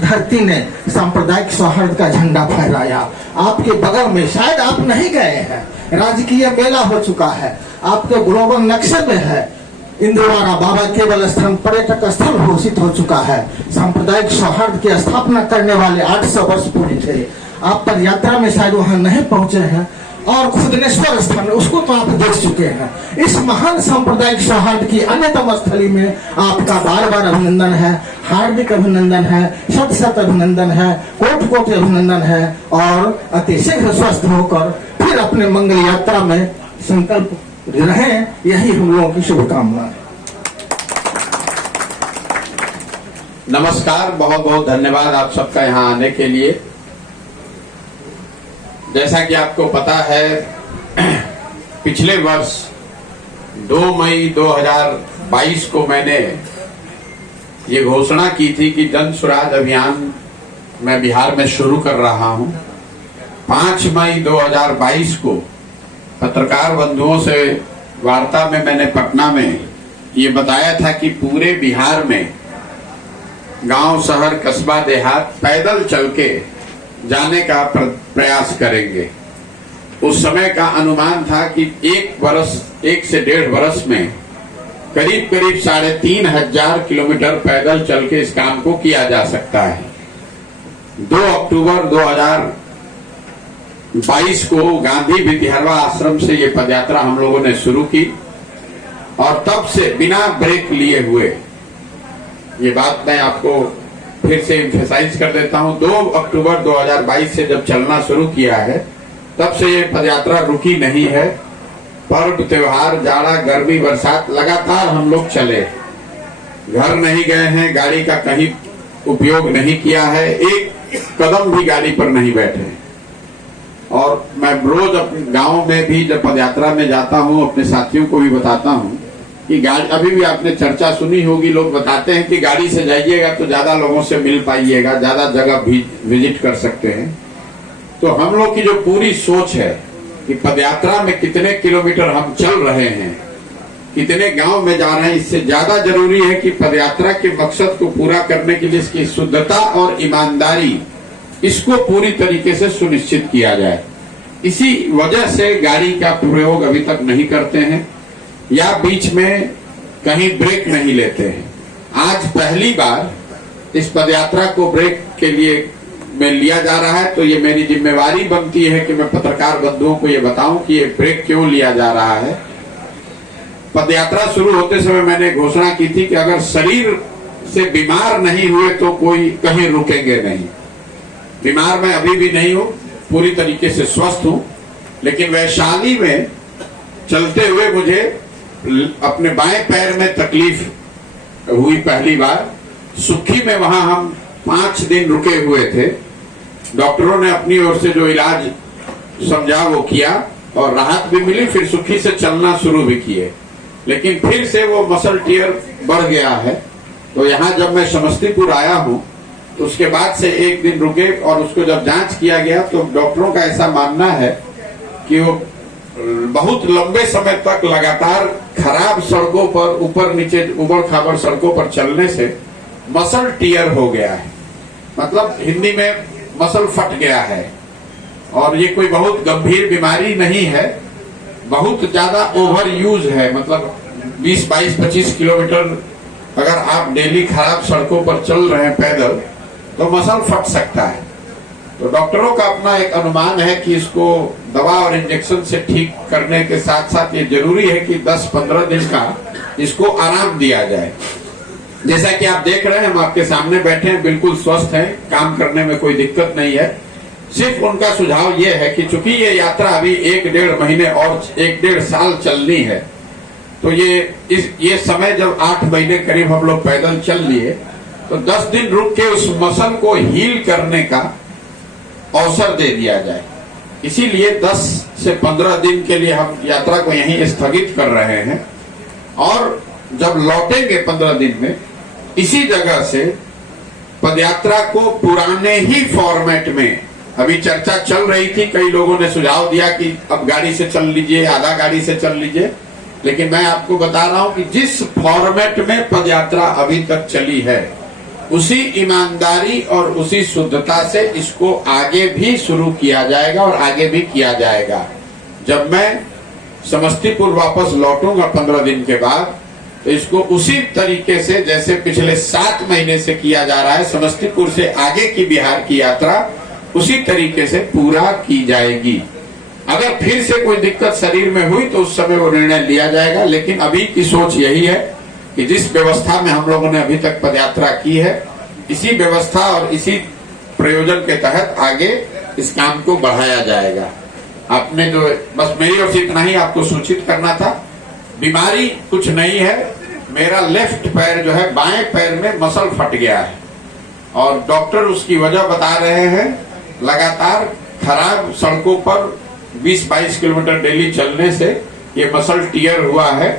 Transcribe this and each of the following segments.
धरती ने सांप्रदायिक सौहार्द का झंडा फहराया। आपके बगल में शायद आप नहीं गए हैं, राजकीय मेला हो चुका है, आपके ग्लोबल नक्शे में है, इंद्रवारा बाबा केवल स्थान पर्यटक स्थल घोषित हो चुका है। सांप्रदायिक सौहार्द की स्थापना करने वाले 800 वर्ष पूरे थे। आप पर यात्रा में शायद वहां नहीं पहुंचे हैं, और खुदनेश्वर स्थान उसको तो आप देख चुके हैं। इस महान सांप्रदायिक सौहार्द की अन्यतम स्थली में आपका बार बार अभिनंदन है, हार्दिक अभिनंदन है, शत शत अभिनंदन है, कोटि कोटि अभिनंदन है, और अतिशीघ्र स्वस्थ होकर फिर अपने मंगल यात्रा में संकल्प रहें, यही हम लोगों की शुभकामना है। नमस्कार, बहुत बहुत धन्यवाद आप सबका यहाँ आने के लिए। जैसा कि आपको पता है, पिछले वर्ष 2 मई 2022 को मैंने ये घोषणा की थी कि जन स्वराज अभियान मैं बिहार में शुरू कर रहा हूं। 5 मई 2022 को पत्रकार बंधुओं से वार्ता में मैंने पटना में ये बताया था कि पूरे बिहार में गांव, शहर, कस्बा, देहात पैदल चल के जाने का प्रयास करेंगे। उस समय का अनुमान था कि 1 से 1.5 वर्ष में करीब करीब 3,500 किलोमीटर पैदल चल के इस काम को किया जा सकता है। 2 अक्टूबर 2022 को गांधी विद्यारवा आश्रम से ये पदयात्रा हम लोगों ने शुरू की, और तब से बिना ब्रेक लिए हुए, ये बात मैं आपको फिर से एम्फेसाइज कर देता हूं, 2 अक्टूबर 2022 से जब चलना शुरू किया है तब से ये पदयात्रा रुकी नहीं है। पर्व, त्योहार, जाड़ा, गर्मी, बरसात लगातार हम लोग चले, घर नहीं गए हैं, गाड़ी का कहीं उपयोग नहीं किया है, एक कदम भी गाड़ी पर नहीं बैठे। और मैं रोज अपने गांव में भी जब पदयात्रा में जाता हूं, अपने साथियों को भी बताता हूं कि गाड़ी, अभी भी आपने चर्चा सुनी होगी, लोग बताते हैं कि गाड़ी से जाइएगा तो ज्यादा लोगों से मिल पाइएगा, ज्यादा जगह भी विजिट कर सकते हैं। तो हम लोग की जो पूरी सोच है कि पदयात्रा में कितने किलोमीटर हम चल रहे हैं, कितने गांव में जा रहे हैं, इससे ज्यादा जरूरी है कि पदयात्रा के मकसद को पूरा करने के लिए इसकी शुद्धता और ईमानदारी, इसको पूरी तरीके से सुनिश्चित किया जाए। इसी वजह से गाड़ी का प्रयोग अभी तक नहीं करते हैं या बीच में कहीं ब्रेक नहीं लेते हैं। आज पहली बार इस पदयात्रा को ब्रेक के लिए में लिया जा रहा है, तो ये मेरी जिम्मेवारी बनती है कि मैं पत्रकार बंधुओं को ये बताऊं कि ये ब्रेक क्यों लिया जा रहा है। पदयात्रा शुरू होते समय मैंने घोषणा की थी कि अगर शरीर से बीमार नहीं हुए तो कोई कहीं रुकेंगे नहीं। बीमार मैं अभी भी नहीं हूं, पूरी तरीके से स्वस्थ हूं, लेकिन वैशाली में चलते हुए मुझे अपने बाएं पैर में तकलीफ हुई पहली बार। सुखी में वहां हम 5 दिन रुके हुए थे। डॉक्टरों ने अपनी ओर से जो इलाज समझा वो किया और राहत भी मिली, फिर सुखी से चलना शुरू भी किए, लेकिन फिर से वो मसल टियर बढ़ गया है। तो यहाँ जब मैं समस्तीपुर आया हूँ तो उसके बाद से 1 दिन रुके, और उसको जब जांच किया गया तो डॉक्टरों का ऐसा मानना है कि वो बहुत लंबे समय तक लगातार खराब सड़कों पर, ऊपर नीचे उबड़ खाबड़ सड़कों पर चलने से मसल टियर हो गया है, मतलब हिंदी में मसल फट गया है। और ये कोई बहुत गंभीर बीमारी नहीं है, बहुत ज्यादा ओवर यूज है, मतलब 20, 22, 25 किलोमीटर अगर आप डेली खराब सड़कों पर चल रहे हैं पैदल तो मसल फट सकता है। तो डॉक्टरों का अपना एक अनुमान है कि इसको दवा और इंजेक्शन से ठीक करने के साथ साथ ये जरूरी है कि 10-15 दिन का इसको आराम दिया जाए। जैसा कि आप देख रहे हैं, हम आपके सामने बैठे हैं, बिल्कुल स्वस्थ हैं, काम करने में कोई दिक्कत नहीं है। सिर्फ उनका सुझाव ये है कि चूंकि ये यात्रा अभी 1-1.5 महीने और 1-1.5 साल चलनी है, तो ये समय जब 8 महीने करीब हम लोग पैदल चल लिए, तो 10 दिन रुक के उस मसल को हील करने का अवसर दे दिया जाए। इसीलिए 10 से 15 दिन के लिए हम यात्रा को यहीं स्थगित कर रहे हैं, और जब लौटेंगे 15 दिन में इसी जगह से पदयात्रा को पुराने ही फॉर्मेट में, अभी चर्चा चल रही थी, कई लोगों ने सुझाव दिया कि अब गाड़ी से चल लीजिए, आधा गाड़ी से चल लीजिए, लेकिन मैं आपको बता रहा हूं कि जिस फॉर्मेट में पदयात्रा अभी तक चली है उसी ईमानदारी और उसी शुद्धता से इसको आगे भी शुरू किया जाएगा और आगे भी किया जाएगा। जब मैं समस्तीपुर वापस लौटूंगा 15 दिन के बाद, तो इसको उसी तरीके से जैसे पिछले 7 महीने से किया जा रहा है, समस्तीपुर से आगे की बिहार की यात्रा उसी तरीके से पूरा की जाएगी। अगर फिर से कोई दिक्कत शरीर में हुई तो उस समय वो निर्णय लिया जाएगा, लेकिन अभी की सोच यही है कि जिस व्यवस्था में हम लोगों ने अभी तक पदयात्रा की है, इसी व्यवस्था और इसी प्रयोजन के तहत आगे इस काम को बढ़ाया जाएगा। आपने जो बस मेरी ओर से इतना ही आपको सूचित करना था। बीमारी कुछ नहीं है, मेरा लेफ्ट पैर जो है, बाएं पैर में मसल फट गया है और डॉक्टर उसकी वजह बता रहे हैं लगातार खराब सड़कों पर 20-22 किलोमीटर डेली चलने से ये मसल टियर हुआ है,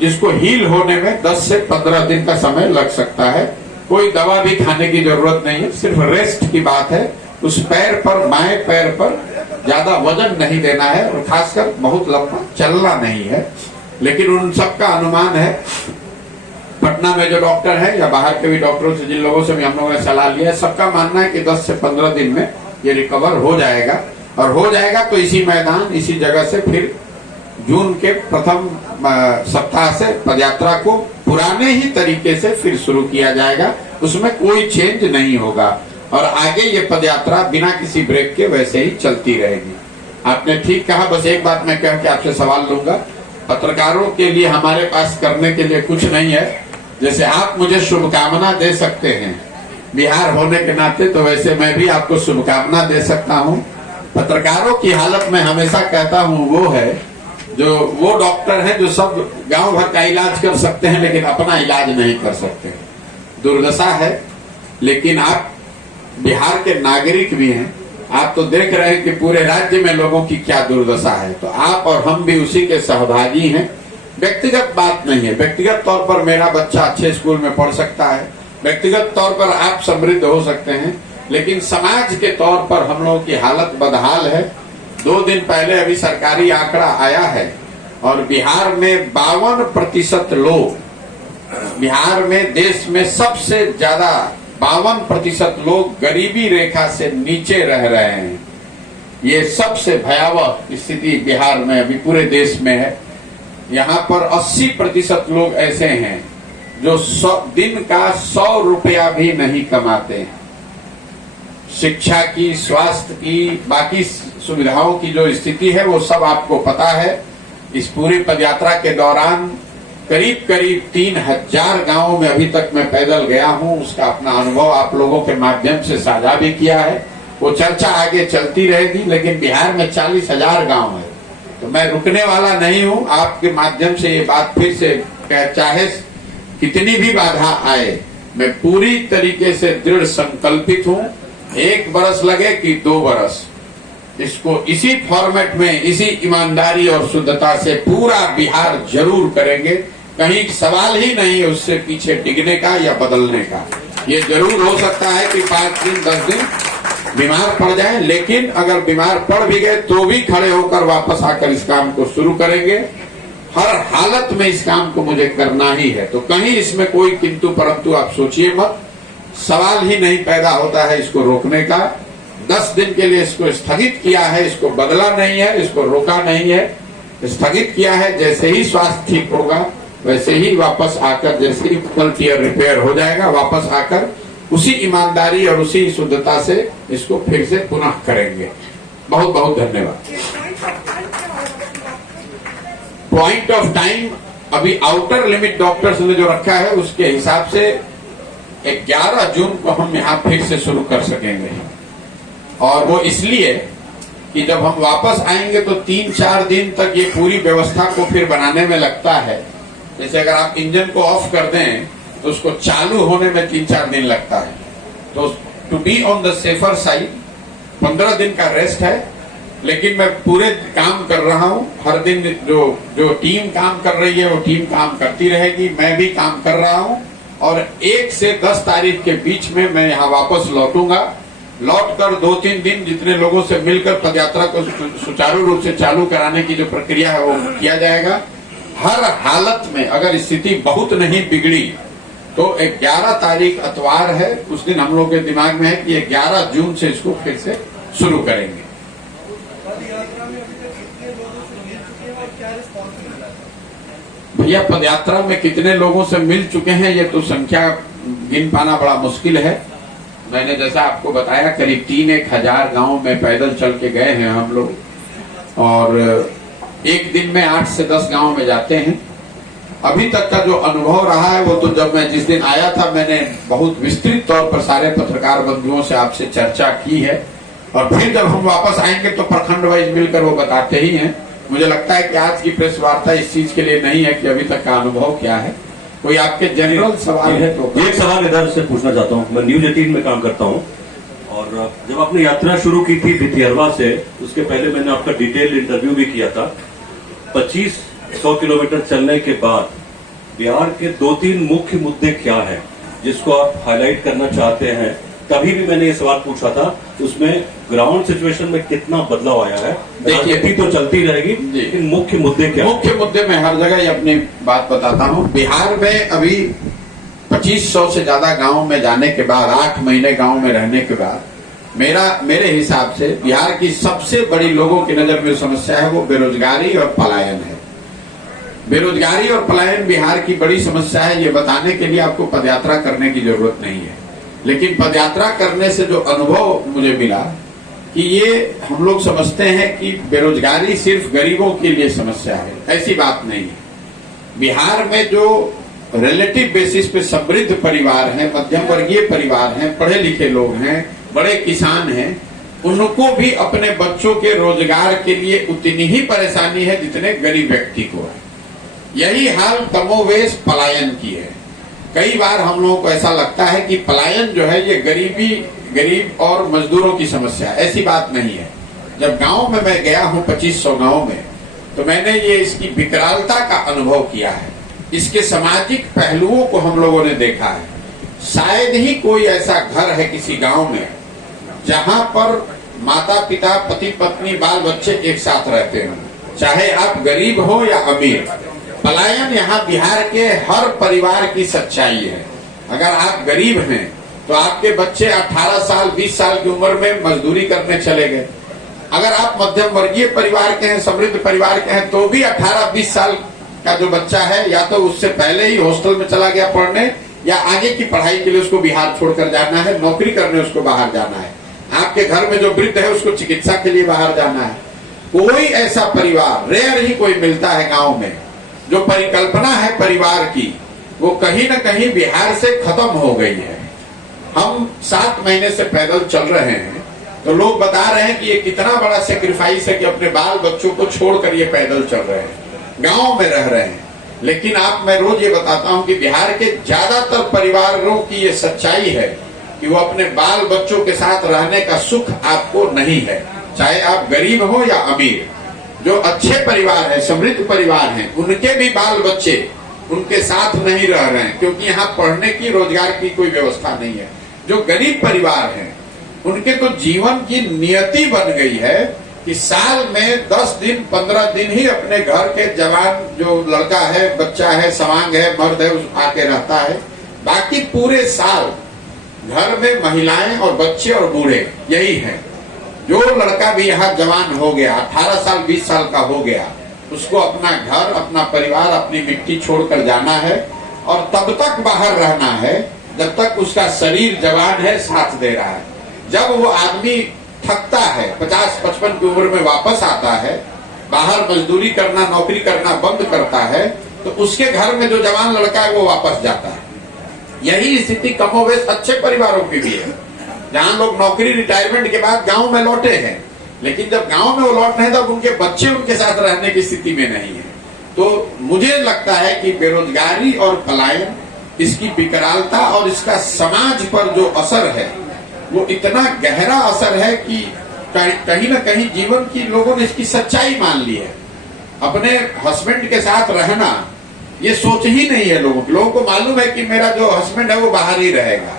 जिसको हील होने में 10 से 15 दिन का समय लग सकता है। कोई दवा भी खाने की जरूरत नहीं है, सिर्फ रेस्ट की बात है। उस पैर पर, बाएं पैर पर ज्यादा वजन नहीं देना है और खासकर बहुत लंबा चलना नहीं है। लेकिन उन सबका अनुमान है, पटना में जो डॉक्टर है या बाहर के भी डॉक्टरों से, जिन लोगों से भी हम लोगों ने सलाह लिया है, सबका मानना है कि 10 से 15 दिन में ये रिकवर हो जाएगा। और हो जाएगा तो इसी मैदान, इसी जगह से फिर जून के प्रथम सप्ताह से पदयात्रा को पुराने ही तरीके से फिर शुरू किया जाएगा। उसमें कोई चेंज नहीं होगा और आगे ये पदयात्रा बिना किसी ब्रेक के वैसे ही चलती रहेगी। आपने ठीक कहा। बस एक बात मैं कह के आपसे सवाल लूंगा। पत्रकारों के लिए हमारे पास करने के लिए कुछ नहीं है। जैसे आप मुझे शुभकामना दे सकते हैं बिहार होने के नाते, तो वैसे मैं भी आपको शुभकामना दे सकता हूँ। पत्रकारों की हालत में हमेशा कहता हूँ वो है जो वो डॉक्टर हैं जो सब गांव भर का इलाज कर सकते हैं लेकिन अपना इलाज नहीं कर सकते। दुर्दशा है। लेकिन आप बिहार के नागरिक भी हैं, आप तो देख रहे हैं कि पूरे राज्य में लोगों की क्या दुर्दशा है, तो आप और हम भी उसी के सहभागी हैं। व्यक्तिगत बात नहीं है, व्यक्तिगत तौर पर मेरा बच्चा अच्छे स्कूल में पढ़ सकता है, व्यक्तिगत तौर पर आप समृद्ध हो सकते हैं, लेकिन समाज के तौर पर हम लोगों की हालत बदहाल है। 2 दिन पहले अभी सरकारी आंकड़ा आया है और बिहार में 52% लोग, बिहार में देश में सबसे ज्यादा 52% लोग गरीबी रेखा से नीचे रह रहे हैं। ये सबसे भयावह स्थिति बिहार में अभी पूरे देश में है। यहाँ पर 80% लोग ऐसे हैं जो दिन का 100 रुपया भी नहीं कमाते हैं। शिक्षा की, स्वास्थ्य की, बाकी सुविधाओं की जो स्थिति है वो सब आपको पता है। इस पूरी पदयात्रा के दौरान करीब 3000 गांवों में अभी तक मैं पैदल गया हूं। उसका अपना अनुभव आप लोगों के माध्यम से साझा भी किया है। वो चर्चा आगे चलती रहेगी। लेकिन बिहार में 40,000 गांव है, तो मैं रुकने वाला नहीं हूं। आपके माध्यम से ये बात फिर से, चाहे कितनी भी बाधा आए, मैं पूरी तरीके से दृढ़ संकल्पित हूं। 1 बरस लगे कि 2 बरस, इसको इसी फॉर्मेट में, इसी ईमानदारी और शुद्धता से पूरा बिहार जरूर करेंगे। कहीं सवाल ही नहीं है उससे पीछे डिगने का या बदलने का। ये जरूर हो सकता है कि 5 दिन 10 दिन बीमार पड़ जाए, लेकिन अगर बीमार पड़ भी गए तो भी खड़े होकर वापस आकर इस काम को शुरू करेंगे। हर हालत में इस काम को मुझे करना ही है। तो कहीं इसमें कोई किंतु परंतु आप सोचिए मत, सवाल ही नहीं पैदा होता है इसको रोकने का। 10 दिन के लिए इसको स्थगित किया है, इसको बदला नहीं है, इसको रोका नहीं है, स्थगित किया है। जैसे ही स्वास्थ्य ठीक होगा वैसे ही वापस आकर, जैसे ही मसल टियर रिपेयर हो जाएगा, वापस आकर उसी ईमानदारी और उसी शुद्धता से इसको फिर से पुनः करेंगे। बहुत बहुत धन्यवाद। पॉइंट ऑफ टाइम अभी आउटर लिमिट डॉक्टर्स ने जो रखा है उसके हिसाब से 11 जून को हम यहाँ फिर से शुरू कर सकेंगे। और वो इसलिए कि जब हम वापस आएंगे तो 3-4 दिन तक ये पूरी व्यवस्था को फिर बनाने में लगता है। जैसे अगर आप इंजन को ऑफ कर दें तो उसको चालू होने में 3-4 दिन लगता है। तो to be on the safer side 15 दिन का रेस्ट है। लेकिन मैं पूरे काम कर रहा हूँ। हर दिन जो टीम काम कर रही है वो टीम काम करती रहेगी, मैं भी काम कर रहा हूँ। और 1 से 10 तारीख के बीच में मैं यहाँ वापस लौटूंगा। लौटकर 2-3 दिन जितने लोगों से मिलकर पदयात्रा को सुचारू रूप से चालू कराने की जो प्रक्रिया है वो किया जाएगा। हर हालत में अगर स्थिति बहुत नहीं बिगड़ी तो 11 तारीख अतवार है, उस दिन हम लोग के दिमाग में है कि 11 जून से इसको फिर से शुरू करेंगे। भैया पदयात्रा में कितने लोगों से मिल चुके हैं ये तो संख्या गिन पाना बड़ा मुश्किल है। मैंने जैसा आपको बताया करीब 3-1 हजार गांव में पैदल चल के गए हैं हम लोग, और एक दिन में 8 से 10 गांव में जाते हैं। अभी तक का जो अनुभव रहा है वो तो जब मैं जिस दिन आया था मैंने बहुत विस्तृत तौर पर सारे पत्रकार बंधुओं से आपसे चर्चा की है, और फिर जब हम वापस आएंगे तो प्रखंड वाइज मिलकर वो बताते ही हैं। मुझे लगता है कि आज की प्रेस वार्ता इस चीज के लिए नहीं है कि अभी तक का अनुभव क्या है। कोई आपके जनरल सवाल है तो? एक सवाल इधर से पूछना चाहता हूँ। मैं न्यूज 18 में काम करता हूँ, और जब आपने यात्रा शुरू की थी भितिहरवा से, उसके पहले मैंने आपका डिटेल इंटरव्यू भी किया था। 2500 किलोमीटर चलने के बाद बिहार के 2-3 मुख्य मुद्दे क्या है जिसको आप हाईलाइट करना चाहते हैं? तभी भी मैंने ये सवाल पूछा था, उसमें ग्राउंड सिचुएशन में कितना बदलाव आया है? देखिए तो चलती रहेगी, लेकिन मुख्य मुद्दे क्या? मुख्य मुद्दे में हर जगह ये अपनी बात बताता हूँ। बिहार में अभी 2500 से ज्यादा गांव में जाने के बाद, 8 महीने गांव में रहने के बाद, मेरे हिसाब से बिहार की सबसे बड़ी लोगों की नजर में समस्या है वो बेरोजगारी और पलायन है। बेरोजगारी और पलायन बिहार की बड़ी समस्या है। ये बताने के लिए आपको पदयात्रा करने की जरूरत नहीं है, लेकिन पदयात्रा करने से जो अनुभव मुझे मिला कि ये हम लोग समझते हैं कि बेरोजगारी सिर्फ गरीबों के लिए समस्या है, ऐसी बात नहीं है। बिहार में जो रिलेटिव बेसिस पे समृद्ध परिवार हैं, मध्यम वर्गीय परिवार हैं, पढ़े लिखे लोग हैं, बड़े किसान हैं, उनको भी अपने बच्चों के रोजगार के लिए उतनी ही परेशानी है जितने गरीब व्यक्ति को है। यही हाल कमोवेश पलायन की है। कई बार हम लोगों को ऐसा लगता है कि पलायन जो है ये गरीब और मजदूरों की समस्या, ऐसी बात नहीं है। जब गांव में मैं गया हूं 2500 गांव में, तो मैंने ये इसकी विकरालता का अनुभव किया है। इसके सामाजिक पहलुओं को हम लोगों ने देखा है। शायद ही कोई ऐसा घर है किसी गांव में जहां पर माता पिता, पति पत्नी, बाल बच्चे एक साथ रहते हैं, चाहे आप गरीब हो या अमीर। पलायन यहाँ बिहार के हर परिवार की सच्चाई है। अगर आप गरीब हैं तो आपके बच्चे 18 साल 20 साल की उम्र में मजदूरी करने चले गए। अगर आप मध्यम वर्गीय परिवार के हैं, समृद्ध परिवार के हैं, तो भी 18-20 साल का जो बच्चा है या तो उससे पहले ही हॉस्टल में चला गया पढ़ने, या आगे की पढ़ाई के लिए उसको बिहार छोड़कर जाना है, नौकरी करने उसको बाहर जाना है। आपके घर में जो वृद्ध है उसको चिकित्सा के लिए बाहर जाना है। कोई ऐसा परिवार, रेयर ही कोई मिलता है गांव में, जो परिकल्पना है परिवार की वो कहीं न कहीं बिहार से खत्म हो गई है। हम 7 महीने से पैदल चल रहे हैं, तो लोग बता रहे हैं कि ये कितना बड़ा सेक्रीफाइस है कि अपने बाल बच्चों को छोड़कर ये पैदल चल रहे हैं, गांव में रह रहे हैं। लेकिन मैं रोज ये बताता हूं कि बिहार के ज्यादातर परिवारों की ये सच्चाई है कि वो अपने बाल बच्चों के साथ रहने का सुख आपको नहीं है, चाहे आप गरीब हो या अमीर। जो अच्छे परिवार है, समृद्ध परिवार हैं, उनके भी बाल बच्चे उनके साथ नहीं रह रहे हैं, क्योंकि यहाँ पढ़ने की, रोजगार की कोई व्यवस्था नहीं है। जो गरीब परिवार हैं उनके तो जीवन की नियति बन गई है कि साल में 10 दिन 15 दिन ही अपने घर के जवान जो लड़का है, बच्चा है, सवांग है, मर्द है, उस आके रहता है। बाकी पूरे साल घर में महिलाएं और बच्चे और बूढ़े यही हैं। जो लड़का भी यहाँ जवान हो गया, 18 साल 20 साल का हो गया, उसको अपना घर, अपना परिवार, अपनी मिट्टी छोड़कर जाना है, और तब तक बाहर रहना है जब तक उसका शरीर जवान है, साथ दे रहा है। जब वो आदमी थकता है, 50-55 की उम्र में वापस आता है, बाहर मजदूरी करना, नौकरी करना बंद करता है, तो उसके घर में जो जवान लड़का है वो वापस जाता है। यही स्थिति कमोवेश अच्छे परिवारों की भी है, जहाँ लोग नौकरी, रिटायरमेंट के बाद गांव में लौटे हैं, लेकिन जब गांव में वो लौट रहे हैं तब उनके बच्चे उनके साथ रहने की स्थिति में नहीं है। तो मुझे लगता है कि बेरोजगारी और पलायन, इसकी विकरालता और इसका समाज पर जो असर है वो इतना गहरा असर है कि कहीं न कहीं जीवन की लोगों ने इसकी सच्चाई मान ली है। अपने हस्बैंड के साथ रहना ये सोच ही नहीं है लोगों को मालूम है कि मेरा जो हस्बैंड है वो बाहर ही रहेगा।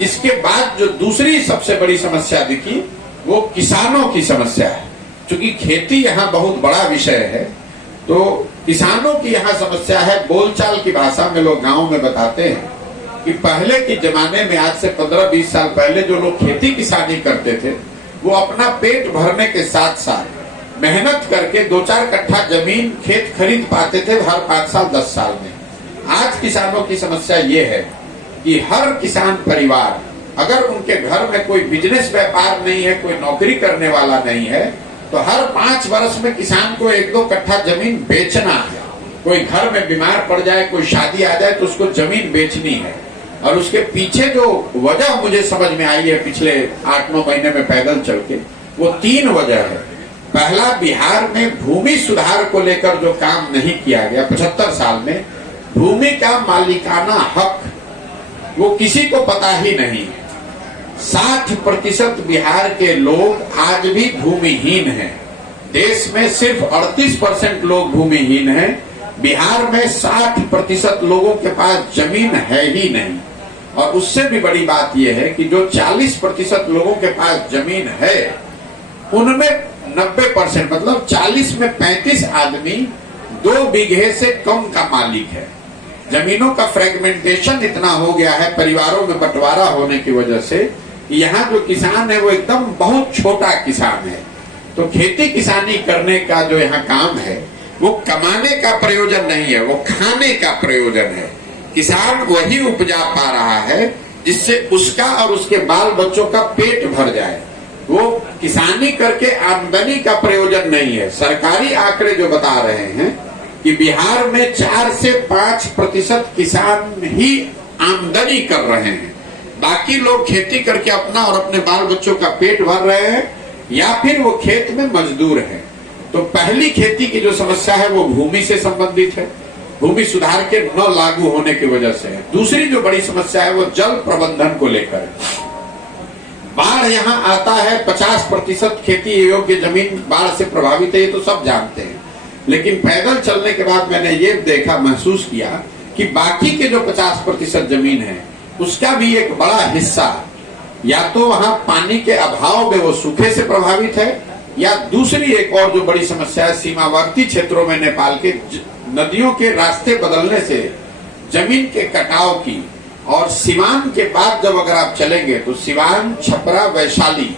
इसके बाद जो दूसरी सबसे बड़ी समस्या दिखी वो किसानों की समस्या है। क्योंकि खेती यहाँ बहुत बड़ा विषय है, तो किसानों की यहाँ समस्या है। बोलचाल की भाषा में लोग गांव में बताते हैं कि पहले के जमाने में, आज से 15-20 साल पहले जो लोग खेती किसानी करते थे, वो अपना पेट भरने के साथ साथ मेहनत करके 2-4 कट्ठा जमीन खेत खरीद पाते थे हर 5 साल 10 साल में। आज किसानों की समस्या ये है कि हर किसान परिवार, अगर उनके घर में कोई बिजनेस व्यापार नहीं है, कोई नौकरी करने वाला नहीं है, तो हर 5 वर्ष में किसान को 1-2 कट्ठा जमीन बेचना है। कोई घर में बीमार पड़ जाए, कोई शादी आ जाए, तो उसको जमीन बेचनी है। और उसके पीछे जो वजह मुझे समझ में आई है पिछले 8-9 महीने में पैदल चल के, वो 3 वजह है। पहला, बिहार में भूमि सुधार को लेकर जो काम नहीं किया गया 75 साल में, भूमि का मालिकाना हक वो किसी को पता ही नहीं है। 60% बिहार के लोग आज भी भूमिहीन हैं। देश में सिर्फ 38% लोग भूमिहीन हैं। बिहार में 60% लोगों के पास जमीन है ही नहीं। और उससे भी बड़ी बात यह है कि जो 40% लोगों के पास जमीन है, उनमें 90% मतलब 40 में 35 आदमी 2 बीघे से कम का मालिक है। जमीनों का फ्रेगमेंटेशन इतना हो गया है परिवारों में बंटवारा होने की वजह से, यहाँ जो किसान है वो एकदम बहुत छोटा किसान है। तो खेती किसानी करने का जो यहाँ काम है वो कमाने का प्रयोजन नहीं है, वो खाने का प्रयोजन है। किसान वही उपजा पा रहा है जिससे उसका और उसके बाल बच्चों का पेट भर जाए। वो किसानी करके आमदनी का प्रयोजन नहीं है। सरकारी आंकड़े जो बता रहे हैं कि बिहार में 4 से 5% किसान ही आमदनी कर रहे हैं, बाकी लोग खेती करके अपना और अपने बाल बच्चों का पेट भर रहे हैं या फिर वो खेत में मजदूर हैं। तो पहली खेती की जो समस्या है वो भूमि से संबंधित है, भूमि सुधार के न लागू होने की वजह से है। दूसरी जो बड़ी समस्या है वो जल प्रबंधन को लेकर है। बाढ़ यहाँ आता है, 50% खेती योग्य जमीन बाढ़ से प्रभावित है, ये तो सब जानते हैं। लेकिन पैदल चलने के बाद मैंने ये देखा, महसूस किया कि बाकी के जो 50% जमीन है उसका भी एक बड़ा हिस्सा या तो वहां पानी के अभाव में वो सूखे से प्रभावित है, या दूसरी एक और जो बड़ी समस्या है, सीमावर्ती क्षेत्रों में नेपाल के नदियों के रास्ते बदलने से जमीन के कटाव की। और सिवान के बाद जब अगर आप चलेंगे तो सिवान, छपरा, वैशाली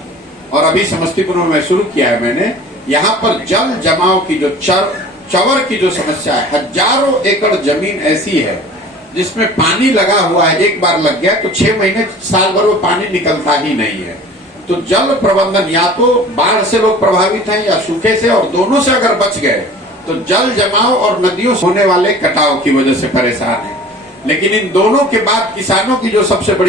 और अभी समस्तीपुर में शुरू किया है मैंने, यहाँ पर जल जमाव की जो चवर की जो समस्या है, हजारों एकड़ जमीन ऐसी है जिसमें पानी लगा हुआ है, एक बार लग गया तो 6 महीने साल भर वो पानी निकलता ही नहीं है। तो जल प्रबंधन, या तो बाढ़ से लोग प्रभावित हैं या सूखे से, और दोनों से अगर बच गए तो जल जमाव और नदियों से होने वाले कटाव की वजह से परेशान है। लेकिन इन दोनों के बाद किसानों की जो सबसे बड़ी